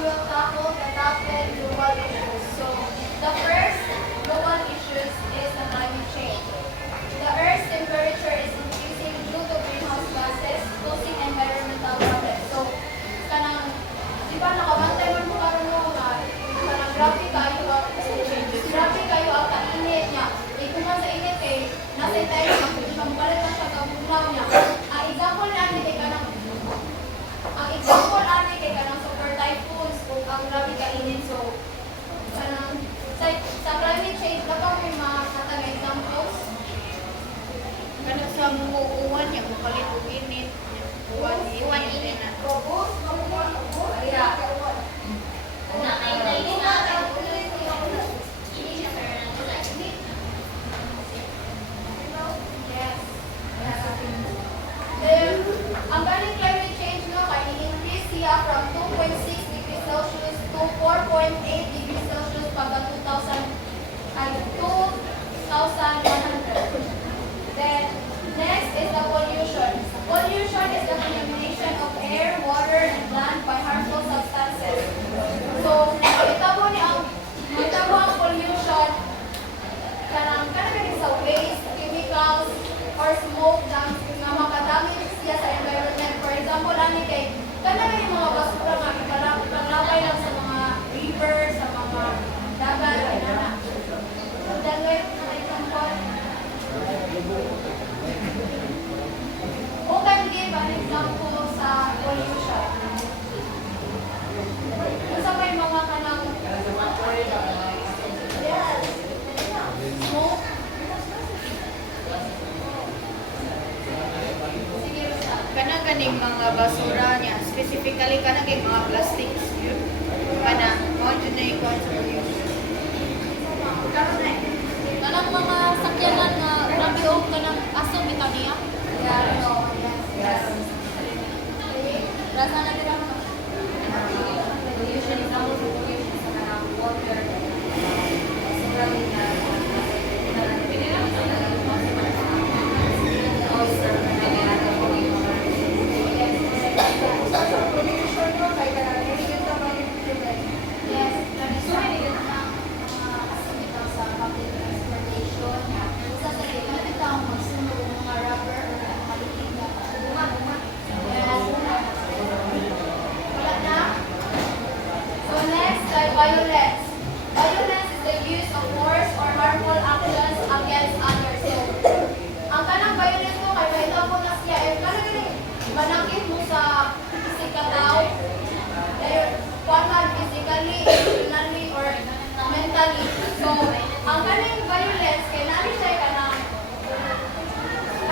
will tackle the top 10 global issues. So, the first global issues is the climate change. The Earth's temperature is increasing due to greenhouse gases, causing environmental problems. So, kanang, di ba nakabantay man mo karon mo nga, kanang grabe kayo ang kainit niya. Kung man sa init nasa tayo ang balik na siya kabugnaw niya. Ang example ani kay kanang super typhoons kung ang grabe kainit. So, kanang sa climate change, dapat may mga katang examples. Kanang sa muuuwan niya, mukalit o init. Uwan init na. Ang galing climate change no, kaya i-increase siya from 2.6 degrees Celsius to 4.8 degrees Celsius pagka 2100. Then, next is the pollution. Pollution is the contamination of air, water, and land by harmful substances. So, itabo ang pollution kanang sa waste, chemicals, or smoke dumps nga makadamage siya sa environment. For example, ani kay kanang yung mga basura nga ikalapay lang sa mga river, sa mga dagat, inana. Then wait, for example, who can give an example sa pollution? Kung sa may mga kanang smoke. Kanang ganing mga basura niya, specifically kanang kay mga plastics. Kanang, mo dyan na yung pollution. Kanang mga sakyanan nga grabe o kanang aso bitaw niya. Yes. Rasa na dira mo. Pollution is not pollution sa kanang water. Violence. Violence is the use of force or harmful actions against others. So, ang kanang violence mo, kaya ito po na siya, kanang galing, manakit mo sa physical tao, physically, emotionally, or mentally. So, ang kaning violence, kaya nari siya kanang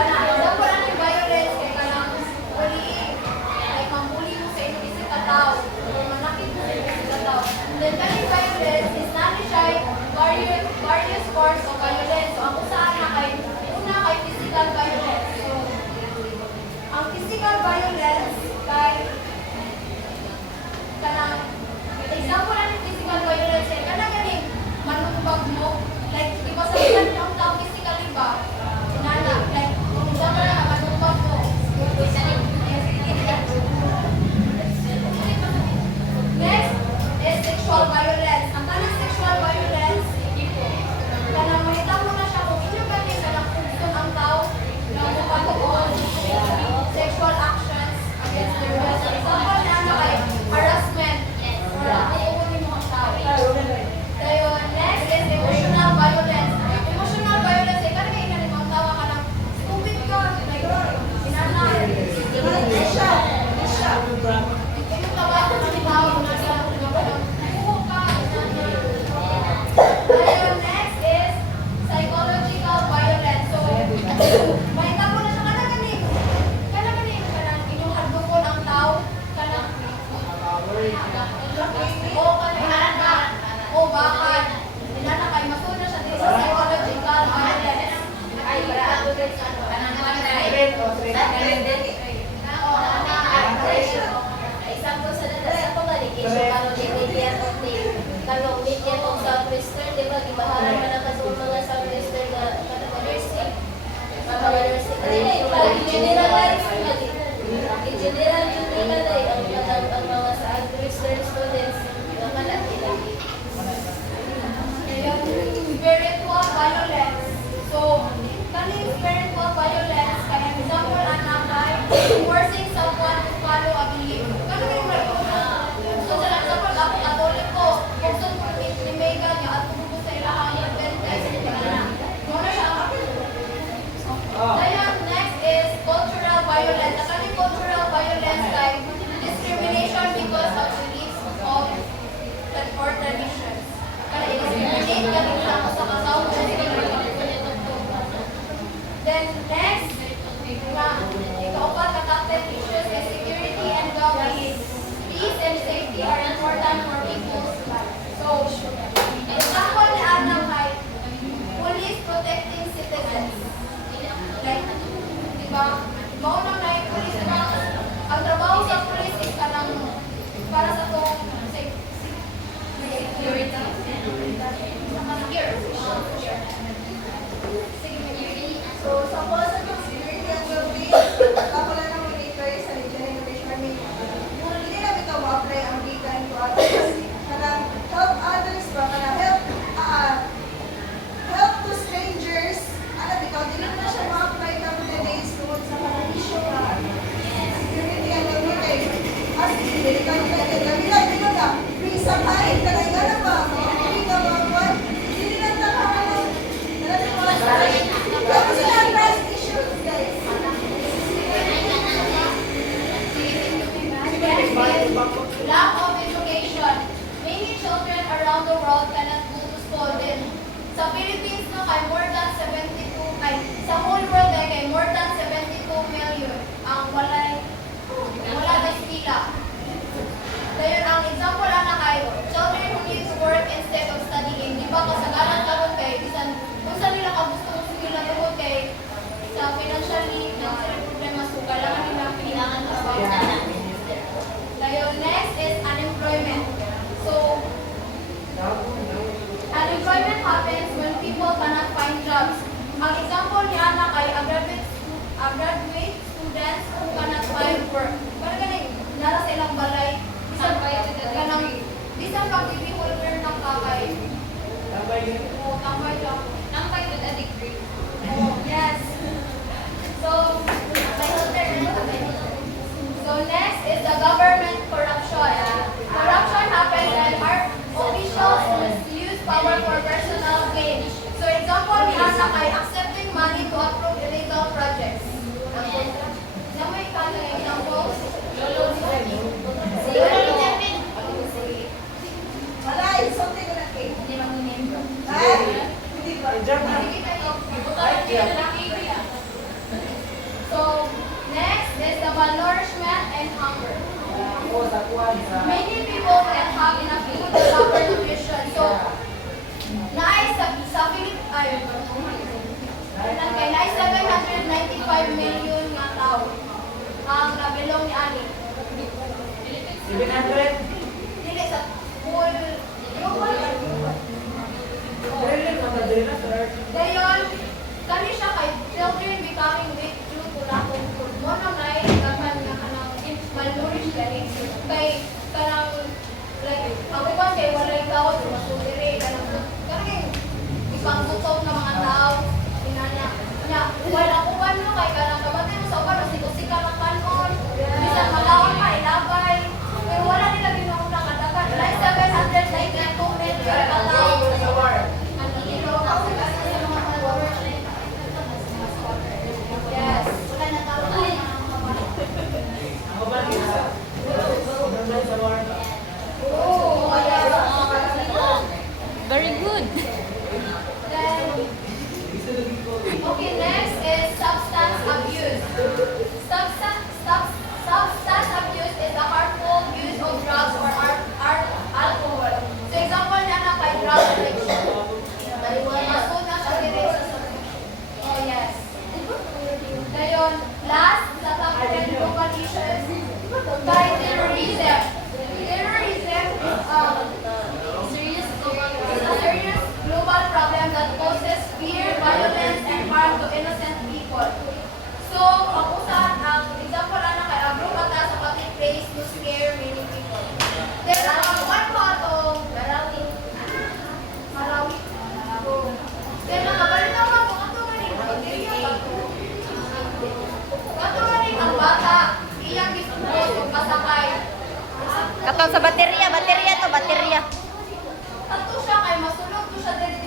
example ang yung violence, kaya kanang bullying, like mambuli mo sa inyong physical tao, or manakit mo sa inyong physical tao. Then, kaning violence is nari siya various forms of violence. So, ang usahan na kay physical violence. So, ang physical violence kay kanang example na ng physical violence kay kanang ganing manumbag mo, like di ba sa ang tao physically ba inana, like kung example na manumbag mo next is sexual violence. Ang kanang sexual violence kanang mahita mo na siya kung inyong galing kanang kung ang tao na mapatuon sexual actions against their best. Example na kay harassment or kukunin mo ang tao. Kaya next is emotional violence. Emotional violence ay kanang kailan ang tawa ka ng stupid ka, like inana, siya. Yung tawa ko ng tao na siya, buhok ka, kaya next is psychological violence. So, mahita mo na siya kanang inyong hardukon ang tao, kanang o bakit inana kay masuna siya din sa psychological violence. Dili galing sa kasaw mo. Then next, ikaupat na captain issues is security and well-being. Peace and safety are important for people's lives. So, example ni Anang ay police protecting citizens. Like, di ba? Maunang na yung police, di ba? Ang trabaho sa police is kanang para sa itong security. So, sa policy ng security and well-being, ako lang ang monitor sa Regional Innovation Army. Kung hindi na ito ma-apply ang gikan to others, kanang help others ba, kanang help to strangers, ano, bitaw, hindi na siya ma-apply na mga days tungkol sa kanang issue na security and well-being. As, hindi ka nila, hindi ka na, free sa kain, kanang gana ba, free ka mga kwan, hindi na takaman, nalating mga kain. Tapos sila ang trust issues, guys. Lack of education. Many children around the world cannot go to school din. Sa Philippines no kay more than 72 ay sa whole world ay kay more than 72 million ang wala na eskwela. Dayon ang example ana kay children who need to work instead of studying. Di ba kasagaran karon kay bisan kung sa nila ka gusto mo sila tungod kay sa financially na sila problema so kailangan nila kailangan ka. Dayon next is unemployment. So unemployment happens when people cannot find jobs. Ang example ni Ana kay a graduate students who cannot find work. Pero ganing nara sa ilang balay bisan pag bibi holder ng kakay. Tambay lang. Nangkay with a degree. Yes. So, next is the government corruption. Corruption happens when our officials misuse power for personal gain. So, example ni Ana kay accepting money to approve illegal projects. Namay ka na yung example? Malay, something ko na cake. Hindi mag-name. Ay, hindi ba? So, next is the malnourishment and hunger. Many people can have enough food and proper nutrition. So, nais sa Philippines, kay nais 795 million nga tao ang nabilong ni Ani. 700? Dili sa full Dayon, kani siya kay children becoming weak due to lack of food. Mo na may dagan nga kanang malnourished gani. Kay kanang like ako pa kay walay tao sa masugiri kanang ipanggutom na mga tao inanya. Nya wala ko no kay kanang kabante mo sa uban sika lang kanon. Bisan malawak pa ilabay. Pero wala nila ginuuna nga dagan. Like 792 million ka tao. Yes. Wala na tao. Oh, yes. Very good. Then, okay, next is substance abuse. Substance abuse is the harmful use of drugs or alcohol. So, example niya na kay drug addiction. Masud na siya dito sa oh, yes. Ngayon, last, sa top 10 global issues, by terrorism. Terrorism is a serious global problem that causes fear, violence, and harm to innocent people. So, kapusan, ang example na kay a group ata sa public place to scare many people. Then, ang one po atong Malawi. Then, nakabalita mo kung ato maning ang bata, iyang gisumpos o kasakay. Katong sa baterya to, baterya. Ato siya kay masulog to siya diri